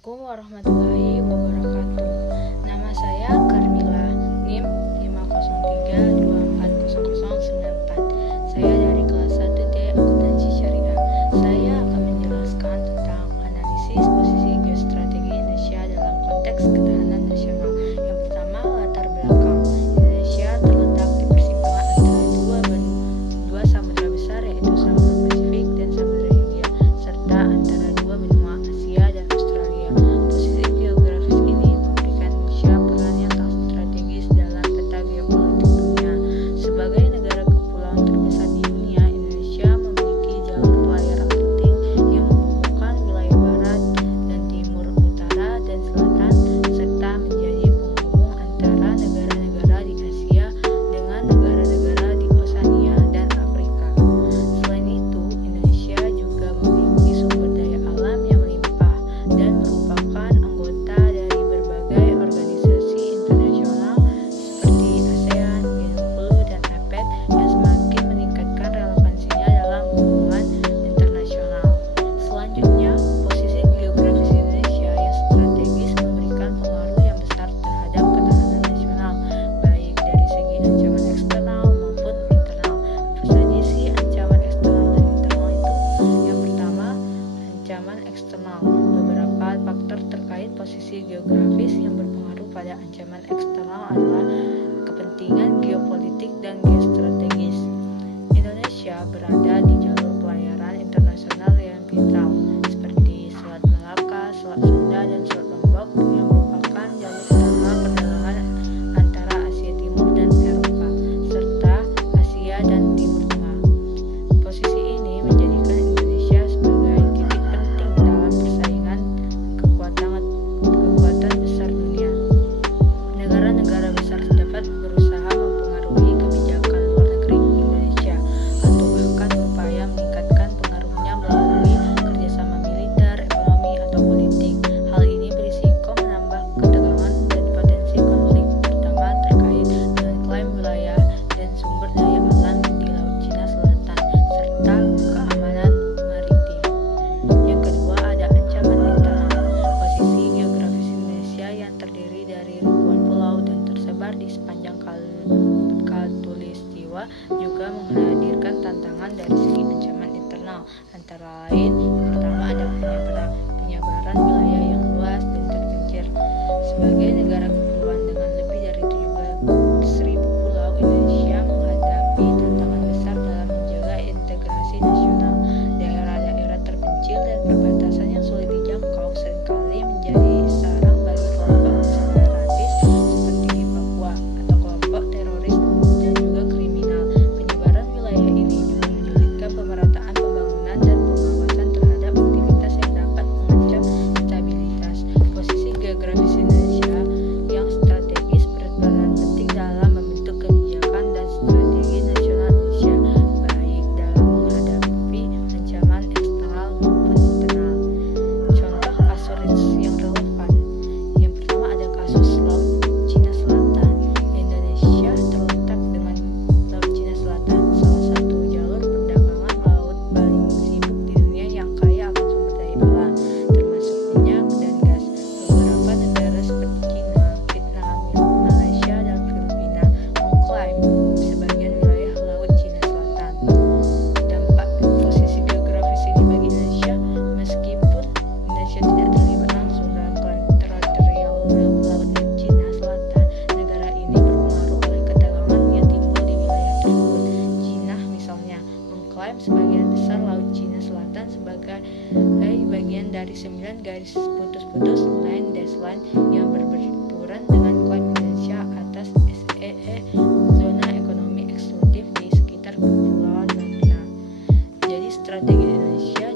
Assalamualaikum warahmatullahi wabarakatuh. Nama saya Carmila, NIM 503240094. Saya dari kelas 1D Akuntansi Syariah. Saya akan menjelaskan tentang analisis posisi geostrategi Indonesia dalam konteks ketahanan nasional. Yang pertama, latar belakang. Indonesia terletak di persimpangan antara dua samudra besar, yaitu Samudra Pasifik dan Samudra Hindia, serta antara dua benua Asia dan Australia. Posisi geografis ini memberikan Indonesia peran yang sangat strategis dalam peta geopolitik dunia. Sebagai negara kepulauan terbesar di dunia, Indonesia memiliki jalur pelayaran penting yang menghubungkan wilayah barat dan timur, utara dan selatan, serta menjadi penghubung antara negara-negara di Asia dengan negara-negara di Oseania dan Afrika. Selain itu, Indonesia juga memiliki sumber daya alam yang melimpah dan merupakan anggota dari berbagai organisasi internasional seperti ASEAN, G20, dan APEC yang semakin meningkatkan relevansinya dalam hubungan internasional. Selanjutnya, posisi geografis Indonesia yang strategis memberikan pengaruh yang besar terhadap ketahanan nasional, baik dari segi ancaman eksternal maupun internal. Apa saja sih ancaman eksternal dan internal itu? Yang pertama, ancaman eksternal. Beberapa faktor terkait posisi geografis yang berpengaruh pada ancaman eksternal adalah kepentingan geopolitik dan geostrategis. Indonesia berada di jalur pelayaran internasional yang vital, seperti Selat Malaka, Selat Sunda, dan Selat Lombok yang merupakan jalur utama perdagangan antara Asia Timur dan Eropa, serta Asia dan Timur Tengah. Posisi ini menjadikan Indonesia sebagai titik penting dalam persaingan kekuatan besar dunia. Negara-negara besar dapat berusaha mempengaruhi kebijakan luar negeri Indonesia atau bahkan berupaya meningkatkan pengaruhnya melalui kerjasama militer, ekonomi, atau politik. Hal ini berisiko menambah ketegangan dan potensi konflik, terutama terkait dengan klaim wilayah dan sumber daya alam di Laut Cina Selatan, serta keamanan maritim. Yang kedua, ada ancaman internal. Posisi geografis Indonesia yang terdiri dari ribuan pulau dan tersebar di sepanjang Khatulistiwa juga menghadirkan tantangan dari segi ancaman internal. Antara lain, yang pertama ada penyebaran wilayah yang luas dan terpencil. Sebagai negara kepulauan dengan lebih dari 17.000 pulau, Indonesia menghadapi tantangan besar dalam menjaga integrasi nasional. Daerah-daerah terpencil dan perbatasan yang sulit dijangkau seringkali menjadi sarang bagi kelompok separatis seperti di Papua atau kelompok teroris dan juga kriminal. Penyebaran wilayah ini juga menyulitkan pemerataan pembangunan dan pengawasan terhadap aktivitas yang dapat mengancam stabilitas. Posisi geografis Indonesia yang strategis berperan penting dalam membentuk kebijakan dan strategi nasional Indonesia, baik dalam menghadapi ancaman eksternal maupun internal. Contoh kasus yang relevan. Yang pertama ada kasus Laut Cina Selatan. Indonesia terletak dengan Laut Cina Selatan, salah satu jalur perdagangan laut paling sibuk di dunia yang kaya akan sumber daya alam, termasuk minyak dan gas. Beberapa negara seperti China, Vietnam, Malaysia, dan Filipina mengklaim sebagian wilayah Laut Cina Selatan. Dampak posisi geografis ini bagi Indonesia, meskipun Indonesia tidak terlibat langsung dalam teritorial Laut Cina Selatan, negara ini berpengaruh oleh ketegangan yang timbul di wilayah tersebut. China misalnya mengklaim sebagian besar Laut Cina Selatan sebagai bagian dari 9 garis putus-putus line yang berbenturan dengan klaim Indonesia atas SEE zona ekonomi eksklusif di sekitar Kepulauan Natuna. Jadi strategi Indonesia